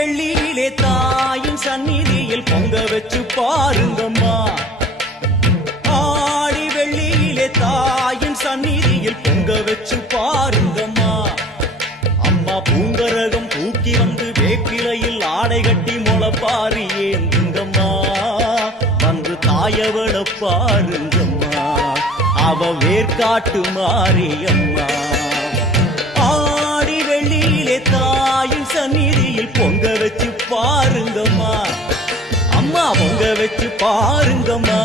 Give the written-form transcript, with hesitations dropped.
வெள்ளியிலே தாயின் சந்நிதியில் பொங்க வச்சு பாருங்கம்மா. ஆடி வெள்ளியிலே தாயின் சந்நிதியில் பொங்க வச்சு பாருங்கம்மா. அம்மா பூங்கரகம் தூக்கி வந்து வேப்பிலையில் ஆடை கட்டி முளப்பாரி ஏந்துங்கம்மா. வந்து தாயவள பாருங்கம்மா, அவ வேர்காட்டு மாரியம்மா. ஆடி வெள்ளியிலே தாயின் சந்நிதியில் பொங்க வச்சு பாருங்கம்மா. அம்மா பொங்க வச்சு பாருங்கம்மா.